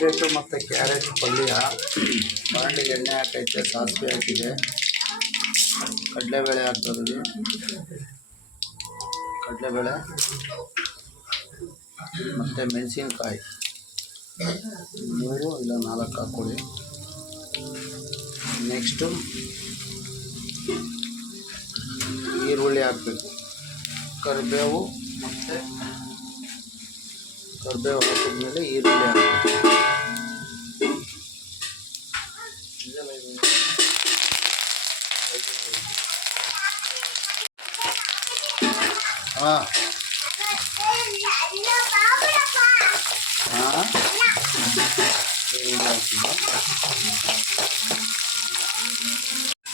ಬೀಟ್ರೇಟು ಮತ್ತು ಕ್ಯಾರೆಟ್ ಪಲ್ಯ. ಬಾಣಲಿಗೆ ಎಣ್ಣೆ ಹಾಕೈತೆ, ಸಾಸಿವೆ ಹಾಕಿದೆ, ಕಡಲೆಬೇಳೆ ಹಾಕ್ತದೆ, ಕಡಲೆಬೇಳೆ ಮತ್ತು ಮೆಣಸಿನ್ಕಾಯಿ 3 ಇಲ್ಲ 4 ಹಾಕ್ಕೊಳ್ಳಿ. ನೆಕ್ಸ್ಟು ಈರುಳ್ಳಿ ಹಾಕಬೇಕು, ಕರಿಬೇವು ಹಾಕಿದ್ಮೇಲೆ ಈರುಳ್ಳಿ ಹಾಕಬೇಕು.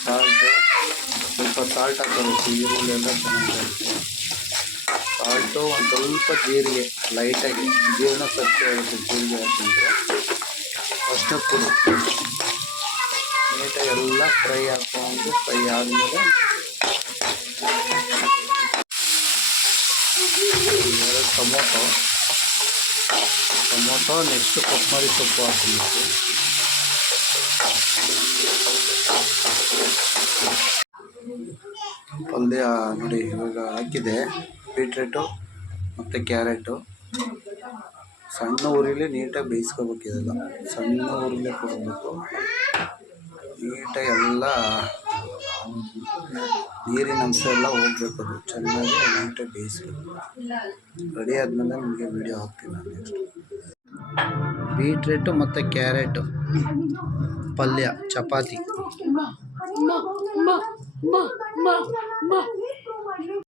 ಸಾಲ್ಟು ಸ್ವಲ್ಪ ಸಾಲ್ಟ್ ಹಾಕೋಬೇಕು, ಈರುಳ್ಳಿ ಎಲ್ಲ ಚೆನ್ನಾಗಿರುತ್ತೆ. ಸಾಲ್ಟು ಒಂದು ಸ್ವಲ್ಪ ಜೀರಿಗೆ ಲೈಟಾಗಿ, ಜೀರ್ಣ ಶಕ್ತಿ ಆಗುತ್ತೆ ಜೀರಿಗೆ ಹಾಕಿದ್ರೆ. ಅಷ್ಟು ಪುಡಿ ನೀಟಾಗಿ ಎಲ್ಲ ಫ್ರೈ ಹಾಕ್ಕೊಂಡು ಫ್ರೈ ಆದಮೇಲೆ 2 ಟೊಮೊಟೊ ನೆಕ್ಸ್ಟ್ ಕೊತ್ತಂಬರಿ ಸೊಪ್ಪು ಹಾಕಬೇಕು. ಪಲ್ಯ ನೋಡಿ ಇವಾಗ ಹಾಕಿದೆ. ಬೀಟ್ರೇಟು ಮತ್ತು ಕ್ಯಾರೆಟು ಸಣ್ಣ ಉರಿಲಿ ನೀಟಾಗಿ ಬೇಯಿಸ್ಕೋಬೇಕು. ಇದೆಲ್ಲ ಸಣ್ಣ ಉರಿಲೇ ಕೊಡಬೇಕು. ನೀಟಾಗಿ ಎಲ್ಲ ನೀರಿನ ಅಂಶ ಎಲ್ಲ ಹೋಗ್ಬೇಕು, ಅದು ಚೆನ್ನಾಗಿ ನೀಟಾಗಿ ಬೇಯಿಸ್ಬೇಕು. ರೆಡಿ ಆದಮೇಲೆ ನಿಮಗೆ ವಿಡಿಯೋ ಹಾಕ್ತೀನಿ ನಾನು. ನೆಕ್ಸ್ಟ್ ಬೀಟ್ರೇಟು ಮತ್ತು ಕ್ಯಾರೆಟು ಪಲ್ಯ ಚಪಾತಿ.